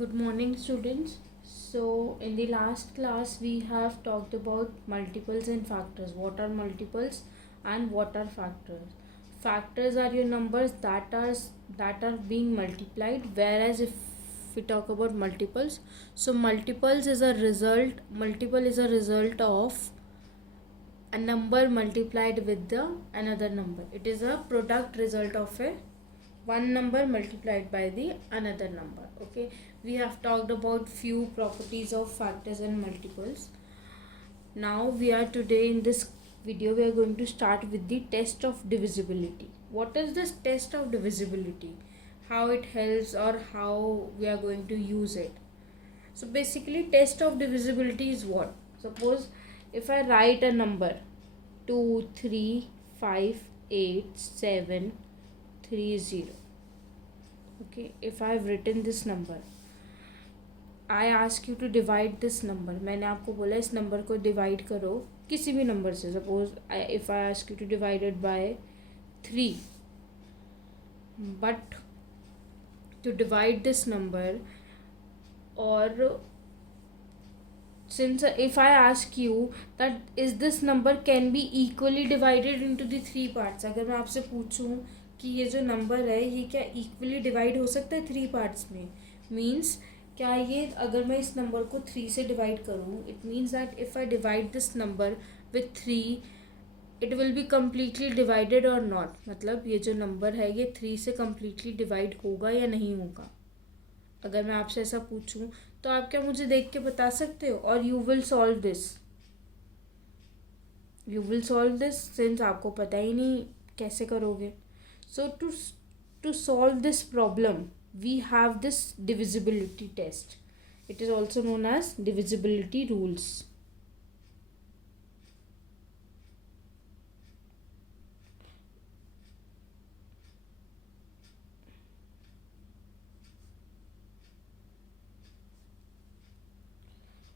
Good morning, students. So, in the last class, we have talked about multiples and factors. What are multiples and what are factors? Factors are your numbers that are being multiplied. Whereas if we talk about multiples, so multiples is a result. Multiple is a result of a number multiplied with the another number. It is a product result of a one number multiplied by the another number. Okay, we have talked about few properties of factors and multiples. Now we are today in this video we are going to start with the test of divisibility. What is this test of divisibility, how it helps, or how we are going to use it? So basically, test of divisibility is what? Suppose if I write a number 2 3 5 8 7 3 0. Okay, if I have written this number, I ask you to divide this number. मैंने आपको बोला इस number को divide करो किसी भी number से. Suppose if I ask you to divide it by 3, but to divide this number, or since if I ask you that is this number can be equally divided into the 3 parts, अगर मैं आपसे पूछूं कि ये जो number है ये क्या इक्वली डिवाइड हो सकता है 3 पार्ट्स में, मीन्स क्या ये अगर मैं इस नंबर को 3 से डिवाइड करूँ, it means that if I divide this number with 3 it will be completely divided और नॉट. मतलब ये जो नंबर है ये 3 से कम्प्लीटली डिवाइड होगा या नहीं होगा. अगर मैं आपसे ऐसा पूछूं तो आप क्या मुझे देख के बता सकते हो? और you will solve this since आपको पता ही नहीं कैसे करोगे. So to solve this problem we have this divisibility test. It is also known as divisibility rules.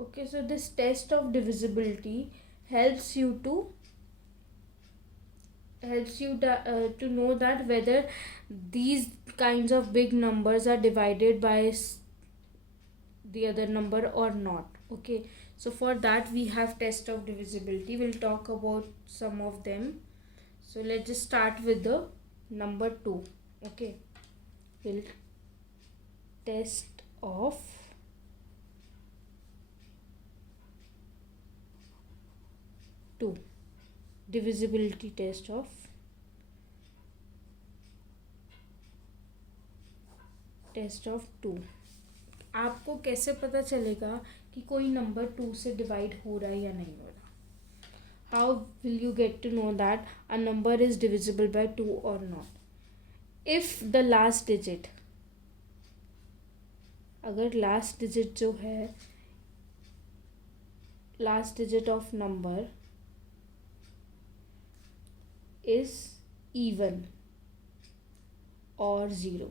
Okay, so this test of divisibility helps you to know that whether these kinds of big numbers are divided by the other number or not. Okay, so for that we have test of divisibility. We'll talk about some of them. So let's just start with the number 2. Okay, we'll test of divisibility test of two. आपको कैसे पता चलेगा कि कोई number 2 से divide हो रहा है या नहीं हो रहा? How will you get to know that a number is divisible by 2 और नॉट? इफ द लास्ट डिजिट, अगर लास्ट डिजिट जो है, last digit of number is even और ज़ीरो.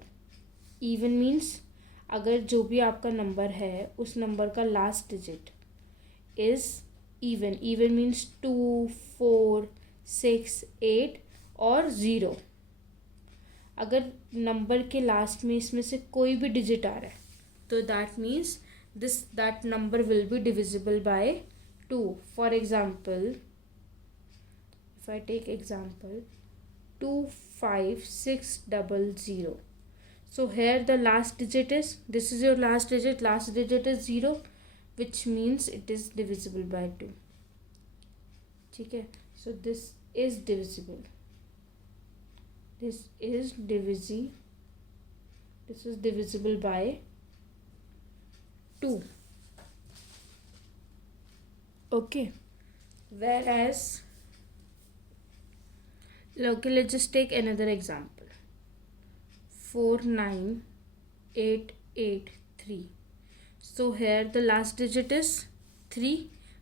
even मीन्स अगर जो भी आपका नंबर है उस नंबर का last digit is even. even means 2 4 6 8 और ज़ीरो. अगर नंबर के लास्ट में इसमें से कोई भी डिजिट आ रहा है तो that means that number will be divisible by 2. For example, if I take example 25600. So here the last digit is, this is your last digit is 0, which means it is divisible by 2. ठीक है, so this is divisible. This is divisible by 2. Okay, whereas okay, let's just take another example. 49883. So here the last digit is 3,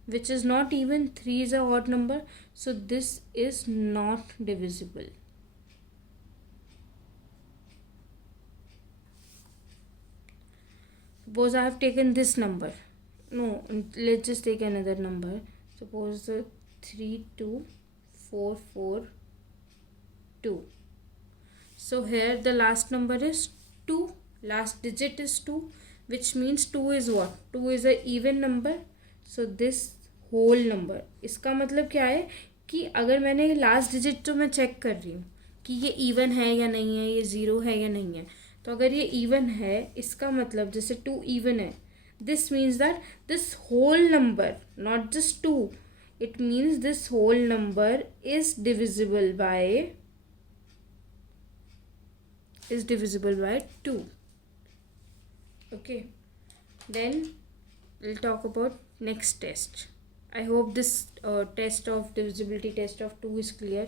which is not even. 3 is a odd number, so this is not divisible. Suppose I have taken this number. No, let's just take another number. Suppose 32442. So here the last number is 2, last digit is 2, which means 2 is what? 2 is a even number. So this whole number, इसका मतलब क्या है कि अगर मैंने last digit तो मैं check कर रही हूँ कि ये इवन है या नहीं है, ये ज़ीरो है या नहीं है. तो अगर ये इवन है, इसका मतलब जैसे 2 इवन है, this means that this whole number, not just 2, it means this whole number is divisible by 2. Okay, then we'll talk about next test. I hope this test of divisibility, test of 2 is clear.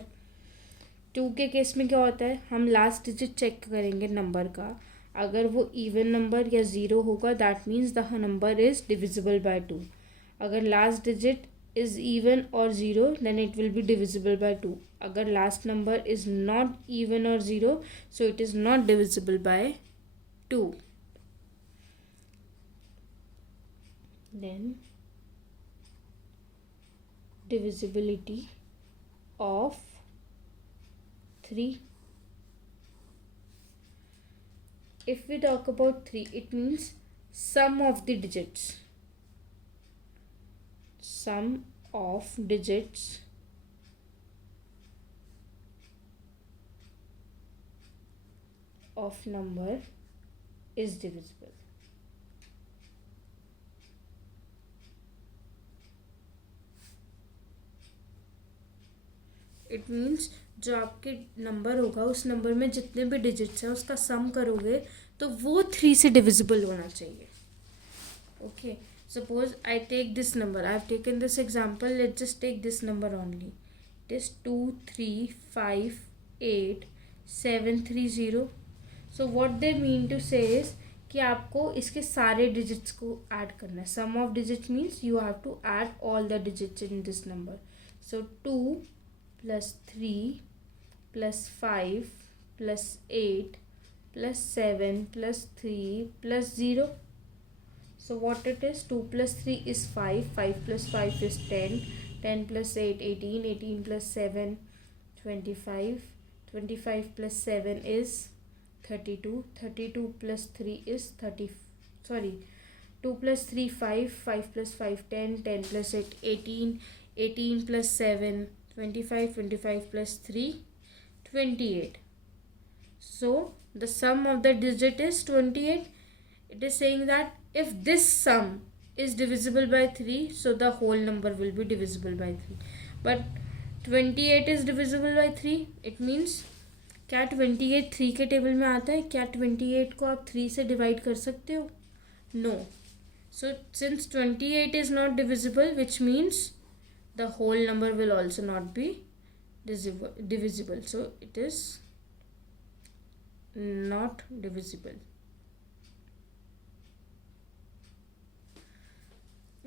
2 के case में क्या होता है, हम last digit check करेंगे number का. अगर वो इवन नंबर या ज़ीरो होगा, that means the number is divisible by 2. अगर लास्ट डिजिट इज़ इवन और zero, then it will be divisible by 2. अगर last number is not even और zero, so it is not divisible by 2. Then divisibility of 3. If we talk about 3, it means sum of the digits. Sum of digits of number is divisible. It means जो आपके number होगा, उस number में जितने भी digits हैं उसका सम करोगे तो वो 3 से डिविजिबल होना चाहिए. Okay, suppose I take this number, I have taken this example, let just take this number only. It is 2 3 5 8 7 3 0. So what they mean to say is कि आपको इसके सारे डिजिट्स को ऐड करना है. Sum of digits means you have to add all the digits in this number. So 2 plus 3 plus 5 plus 8 plus 7 plus 3 plus 0. So what it is? 2 plus 3 is 5, 5 plus 5 is 10, 10 plus 8 18, 18 plus 7 25, 25 plus 7 is 32, 32 plus 3 is 30, sorry, 2 plus 3 5, 5 plus 5 10, 10 plus 8 18, 18 plus 7 25, 25 plus 3 28. So the sum of the digit is 28. It is saying that if this sum is divisible by 3, so the whole number will be divisible by 3. But 28 is divisible by 3. It means क्या 28 3 के table में आता है? क्या 28 को आप 3 से divide कर सकते हो? No. So since 28 is not divisible, which means the whole number will also not be divisible. So it is not divisible.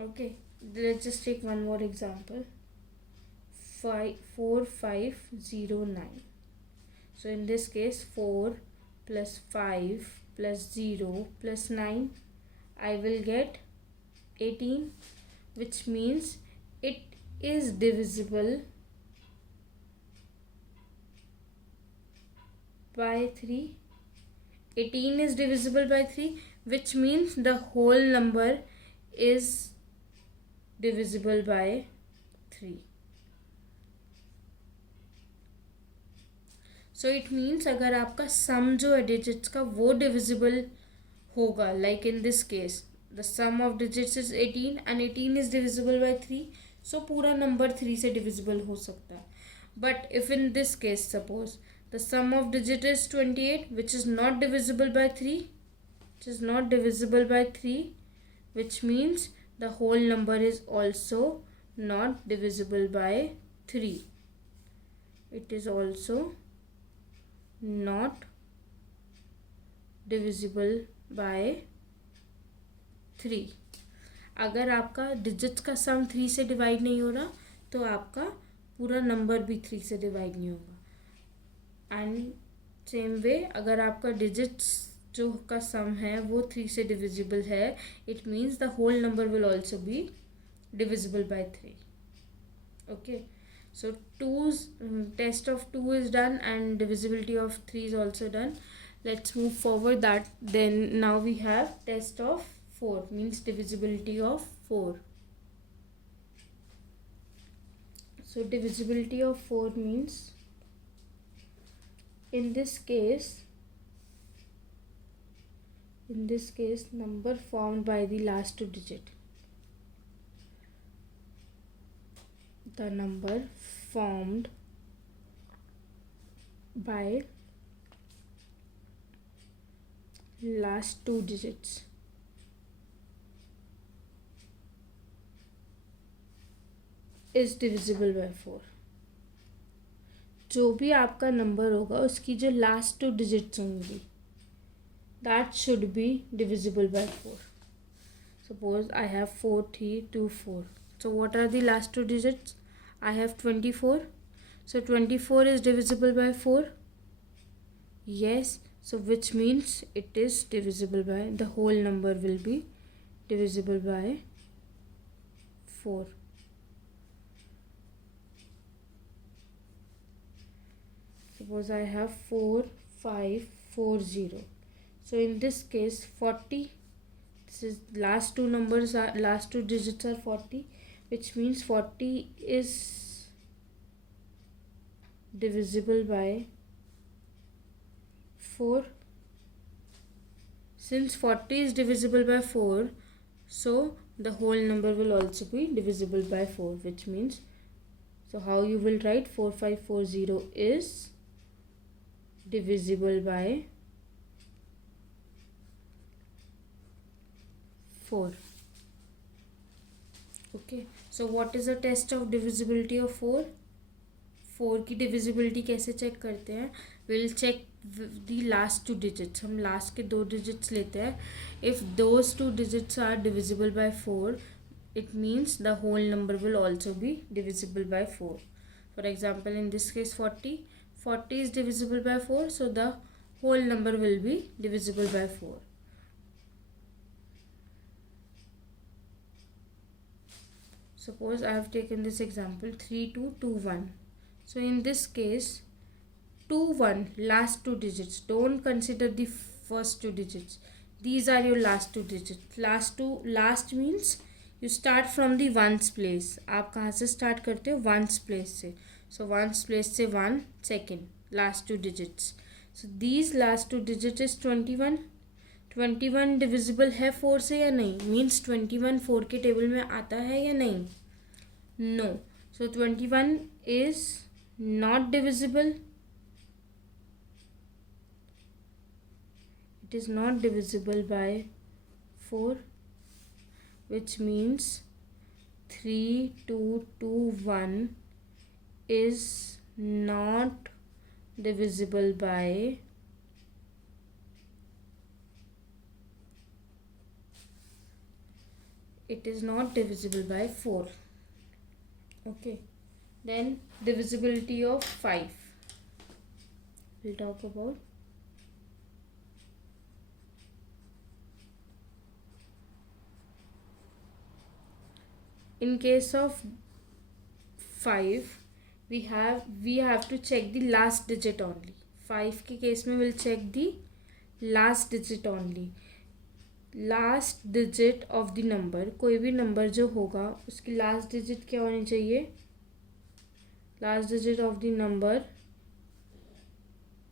Okay, let's just take one more example. 4 5 0 9. So in this case 4 plus 5 plus 0 plus 9, I will get 18, which means it is divisible by 3. 18 is divisible by 3, which means the whole number is divisible by 3. So it means अगर आपका sum जो है digits का वो divisible होगा, like in this case the sum of digits is 18 and 18 is divisible by 3, so पूरा number 3 से divisible हो सकता है. But if in this case suppose the sum of digit is 28, which is not divisible by 3, which is not divisible by 3, which means the whole number is also not divisible by 3. It is also not divisible by 3. अगर आपका digits का सम 3 से divide नहीं हो रहा तो आपका पूरा नंबर भी 3 से डिवाइड नहीं होगा. एंड सेम वे अगर आपका डिजिट्स जो का सम है वो 3 से डिविजिबल है, it means the whole number will also be divisible by 3. Okay, so 2's test of 2 is done and divisibility of 3 is also done. let's move forward. That then now we have test of 4, means divisibility of 4. So divisibility of 4 means, in this case number formed by the last 2 digit, the number formed by last 2 digits is divisible by 4. जो भी आपका number होगा उसकी जो last 2 digits होंगी, that should be divisible by 4. Suppose I have 4324. So what are the last 2 digits? I have 24. So 24 is divisible by 4. Yes. So which means it is divisible by, the whole number will be divisible by 4. Suppose I have 4540. So in this case 40, this is last 2 numbers are, last 2 digits are 40, which means 40 is divisible by 4. Since 40 is divisible by 4, so the whole number will also be divisible by 4, which means, so how you will write 4540 is divisible by 4. Okay, so what is the test of divisibility of 4? 4 की divisibility कैसे check करते हैं? We'll check the last 2 digits. हम last के 2 digits लेते हैं. If those 2 digits are divisible by 4, it means the whole number will also be divisible by 4. For example, in this case 40 is divisible by 4, so the whole number will be divisible by 4. Suppose I have taken this example 3221. So in this case 21, last 2 digits, don't consider the first 2 digits. These are your last 2 digits. Last means you start from the ones place. आप कहाँ से start करते हो? Ones place से. So ones place से 1 second, last 2 digits. So these last 2 digits is 21. 21 divisible है 4 से या नहीं? Means 21 4 के टेबल में आता है या नहीं? No. So 21 is not divisible. It is not divisible by 4, which means 3221 is not divisible by 4. Okay, then divisibility of 5 we'll talk about. In case of 5, we have to check the last digit only. 5 के case में we'll check the last digit only. Last digit of the number, कोई भी number जो होगा उसकी last digit क्या होनी चाहिए? Last digit of the number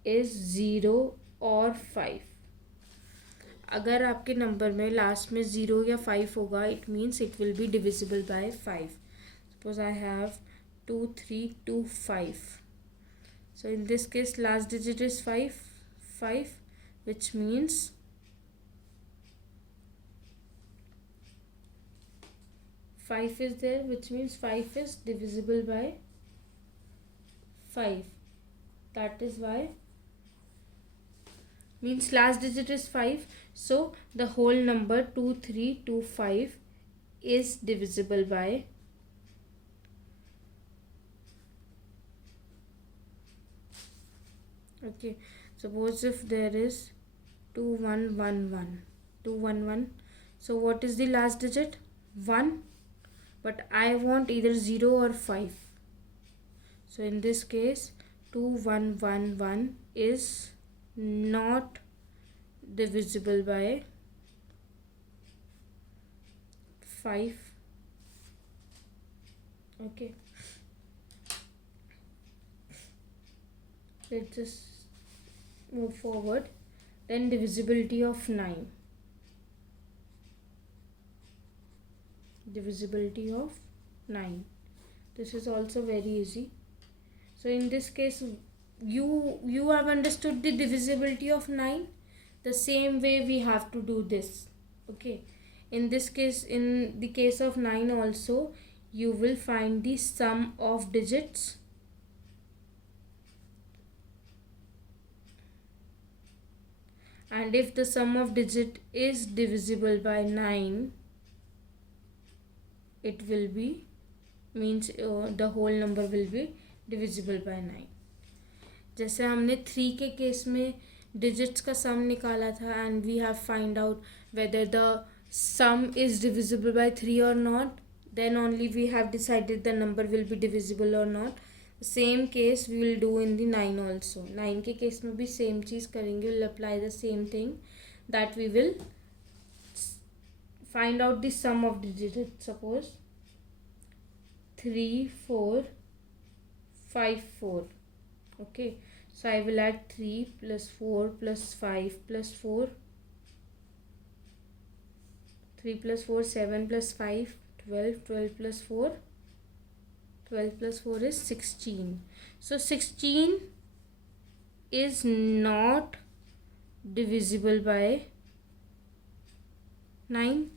is 0 or 5. अगर आपके नंबर में लास्ट में 0 या 5 होगा, it means it will be divisible bye 5. Suppose I have 2325. So in this case last digit is 5, which means 5 is there, which means 5 is divisible by 5. That is why, means last digit is 5, so the whole number 2325 is divisible by 5. Okay, suppose if there is 2111, so what is the last digit? 1, but I want either 0 or 5. So in this case 2111 is not divisible by 5. Okay, let's just move forward. Then divisibility of 9. Divisibility of 9. This is also very easy. So in this case, you have understood the divisibility of 9. The same way we have to do this. Okay, in this case, in the case of 9 also, you will find the sum of digits. And if the sum of digit is divisible by 9, it will be means the whole number will be divisible by 9. जैसे हमने 3 के case में digits का sum निकाला था and we have find out whether the sum is divisible by 3 or not, then only we have decided the number will be divisible or not. Same case we will do in the 9 also. 9 के case में भी same चीज़ करेंगे, we'll apply the same thing, that we will find out the sum of digits. Suppose 3 4 5 4. Okay, so I will add 3 plus 4 plus 5 plus 4. 3 plus 4 7 plus 5 12. 12 plus 4 12 plus 4 is 16. So 16 is not divisible by 9.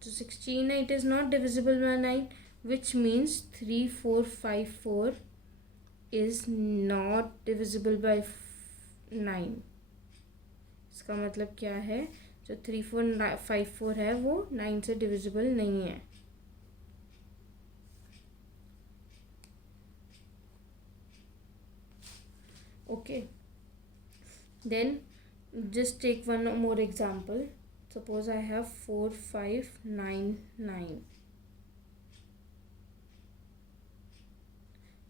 So 16, it is not divisible by 9, which means 3 4 5 4 is not divisible by 9. इसका मतलब क्या है, जो 3 4 5 4 है वो 9 से divisible नहीं है. Okay, then just take one more example. Suppose I have 4 5 9 9.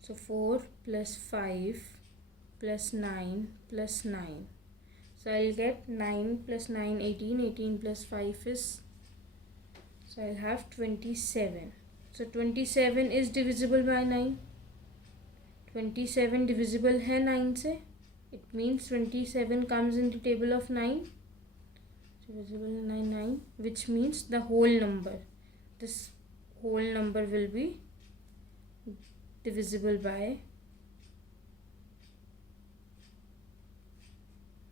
So 4 plus 5 plus 9 plus 9. So I'll get 9 plus 9 18. 18 plus 5 is, so I'll have 27. So 27 is divisible by 9. 27 divisible है 9 से. It means 27 comes in the table of 9. Divisible 9, which means the whole number. This whole number will be divisible by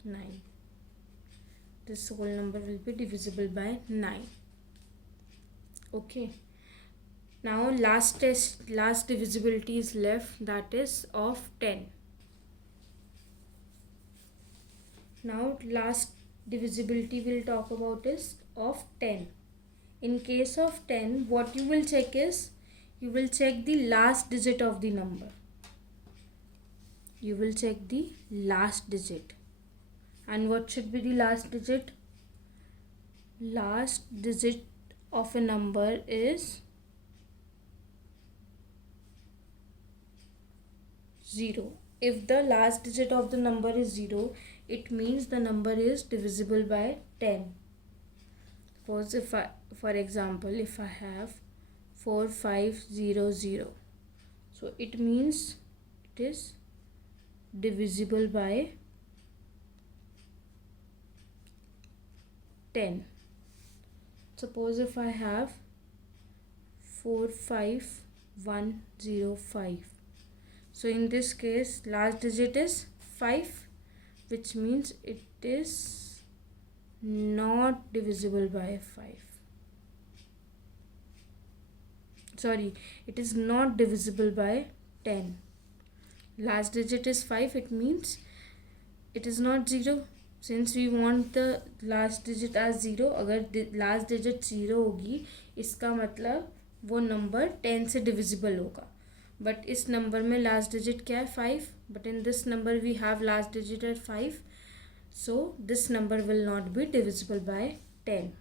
9. This whole number will be divisible by 9. Okay. Now last divisibility is left, that is of 10. Now last divisibility we'll talk about is of 10. In case of 10, what you will check is, you will check the last digit of the number. You will check the last digit. And what should be the last digit? Last digit of a number is 0. If the last digit of the number is 0, it means the number is divisible by 10. Suppose if I, for example, if I have 4500, so it means it is divisible by 10. Suppose if I have 45105, so in this case last digit is 5, which means it is not divisible by 5. Sorry, it is not divisible by 10. Last digit is 5, it means it is not 0. Since we want the last digit as 0, अगर last digit 0 होगी, इसका मतलब वो number 10 से divisible होगा. But इस number में last digit क्या है? 5. But in this number we have last digit at 5. So this number will not be divisible by 10.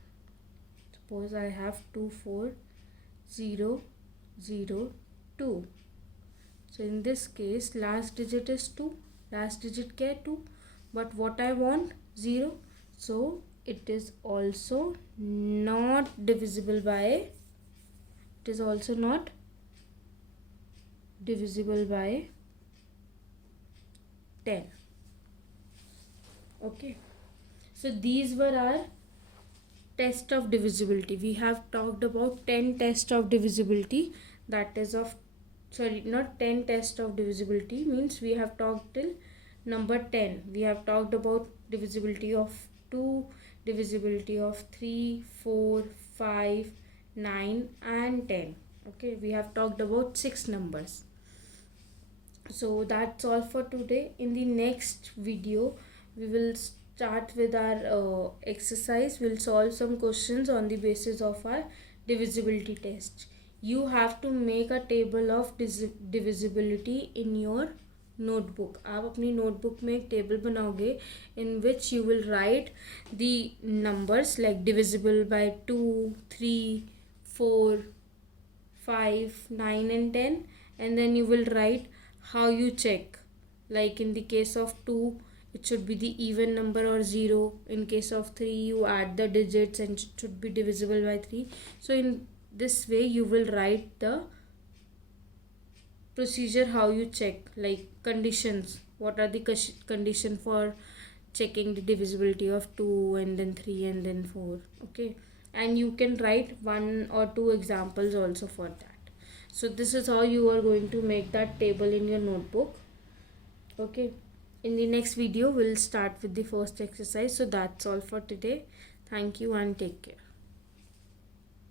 Suppose I have 24002. So in this case last digit is 2. Last digit क्या है? 2. But what I want? 0. So it is also not divisible by, it is also not divisible by 10. Okay, so these were our test of divisibility. We have talked about 10 tests of divisibility, that is of, sorry, not 10 tests of divisibility, means we have talked till number 10. We have talked about divisibility of 2, divisibility of 3, 4, 5, 9 and 10. Okay, we have talked about 6 numbers. So that's all for today. In the next video we will start with our exercise. We'll solve some questions on the basis of our divisibility test. You have to make a table of divisibility in your notebook. आप अपनी notebook में एक table बनाओगे in which you will write the numbers like divisible by 2, 3, 4, 5, 9 and 10, and then you will write how you check. Like in the case of 2, it should be the even number or 0. In case of 3, you add the digits and it should be divisible by 3. So in this way you will write the procedure how you check, like conditions. What are the condition for checking the divisibility of 2 and then 3 and then 4. Okay, and you can write 1 or 2 examples also for that. So this is how you are going to make that table in your notebook. Okay, in the next video we'll start with the first exercise. So that's all for today. Thank you and take care.